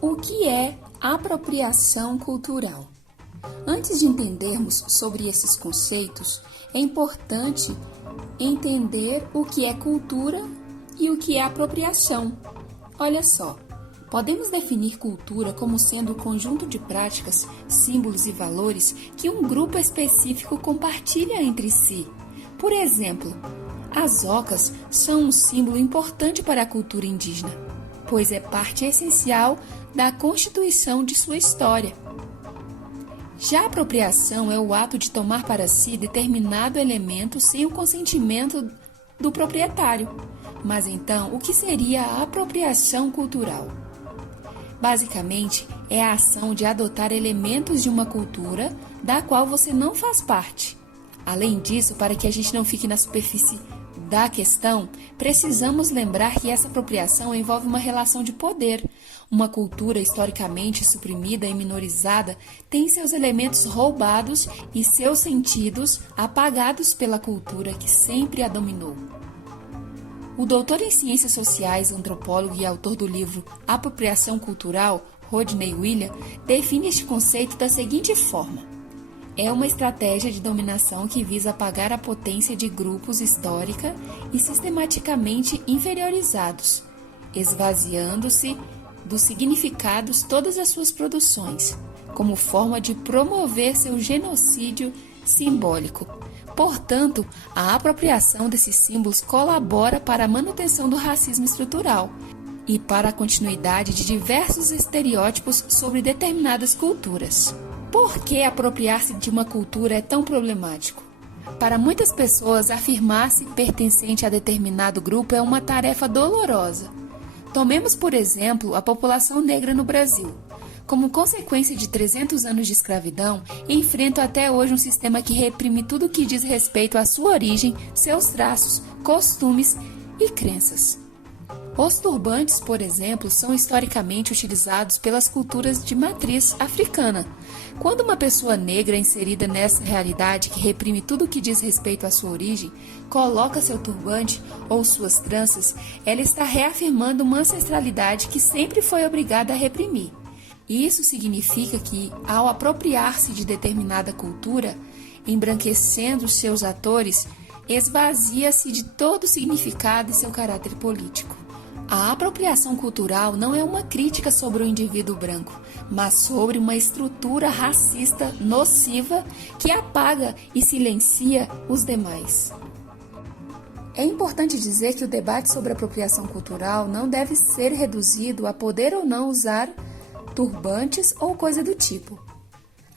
O que é apropriação cultural? Antes de entendermos sobre esses conceitos, é importante entender o que é cultura e o que é apropriação. Olha só, podemos definir cultura como sendo o conjunto de práticas, símbolos e valores que um grupo específico compartilha entre si. Por exemplo, as ocas são um símbolo importante para a cultura indígena, pois é parte essencial da constituição de sua história. Já a apropriação é o ato de tomar para si determinado elemento sem o consentimento do proprietário. Mas então, o que seria a apropriação cultural? Basicamente, é a ação de adotar elementos de uma cultura da qual você não faz parte. Além disso, para que a gente não fique na superfície da questão, precisamos lembrar que essa apropriação envolve uma relação de poder. Uma cultura historicamente suprimida e minorizada tem seus elementos roubados e seus sentidos apagados pela cultura que sempre a dominou. O doutor em Ciências Sociais, antropólogo e autor do livro Apropriação Cultural, Rodney Williams, define este conceito da seguinte forma: é uma estratégia de dominação que visa apagar a potência de grupos histórica e sistematicamente inferiorizados, esvaziando-se dos significados todas as suas produções, como forma de promover seu genocídio simbólico. Portanto, a apropriação desses símbolos colabora para a manutenção do racismo estrutural e para a continuidade de diversos estereótipos sobre determinadas culturas. Por que apropriar-se de uma cultura é tão problemático? Para muitas pessoas, afirmar-se pertencente a determinado grupo é uma tarefa dolorosa. Tomemos, por exemplo, a população negra no Brasil. Como consequência de 300 anos de escravidão, enfrenta até hoje um sistema que reprime tudo o que diz respeito à sua origem, seus traços, costumes e crenças. Os turbantes, por exemplo, são historicamente utilizados pelas culturas de matriz africana. Quando uma pessoa negra é inserida nessa realidade que reprime tudo o que diz respeito à sua origem, coloca seu turbante ou suas tranças, ela está reafirmando uma ancestralidade que sempre foi obrigada a reprimir. Isso significa que, ao apropriar-se de determinada cultura, embranquecendo seus atores, esvazia-se de todo o significado e seu caráter político. A apropriação cultural não é uma crítica sobre o indivíduo branco, mas sobre uma estrutura racista nociva que apaga e silencia os demais. É importante dizer que o debate sobre apropriação cultural não deve ser reduzido a poder ou não usar turbantes ou coisa do tipo.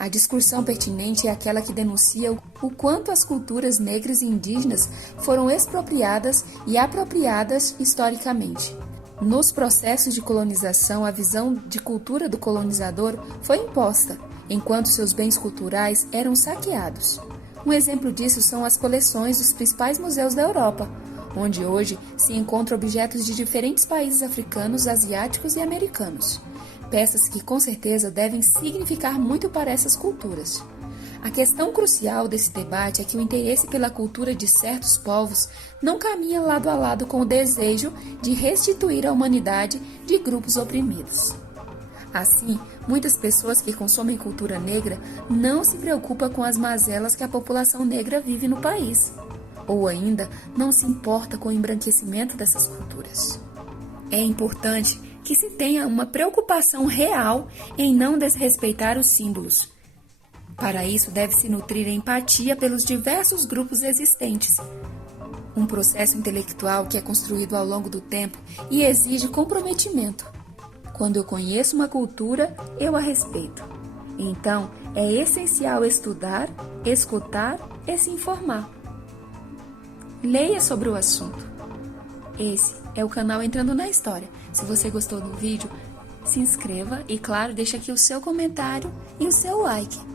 A discussão pertinente é aquela que denuncia o quanto as culturas negras e indígenas foram expropriadas e apropriadas historicamente. Nos processos de colonização, a visão de cultura do colonizador foi imposta, enquanto seus bens culturais eram saqueados. Um exemplo disso são as coleções dos principais museus da Europa, onde hoje se encontram objetos de diferentes países africanos, asiáticos e americanos. Peças que com certeza devem significar muito para essas culturas. A questão crucial desse debate é que o interesse pela cultura de certos povos não caminha lado a lado com o desejo de restituir a humanidade de grupos oprimidos. Assim, muitas pessoas que consomem cultura negra não se preocupam com as mazelas que a população negra vive no país, ou ainda não se importa com o embranquecimento dessas culturas. É importante que se tenha uma preocupação real em não desrespeitar os símbolos. Para isso, deve-se nutrir empatia pelos diversos grupos existentes, um processo intelectual que é construído ao longo do tempo e exige comprometimento. Quando eu conheço uma cultura, eu a respeito. Então, é essencial estudar, escutar e se informar. Leia sobre o assunto. Esse é o canal Entrando na História. Se você gostou do vídeo, se inscreva e, claro, deixa aqui o seu comentário e o seu like.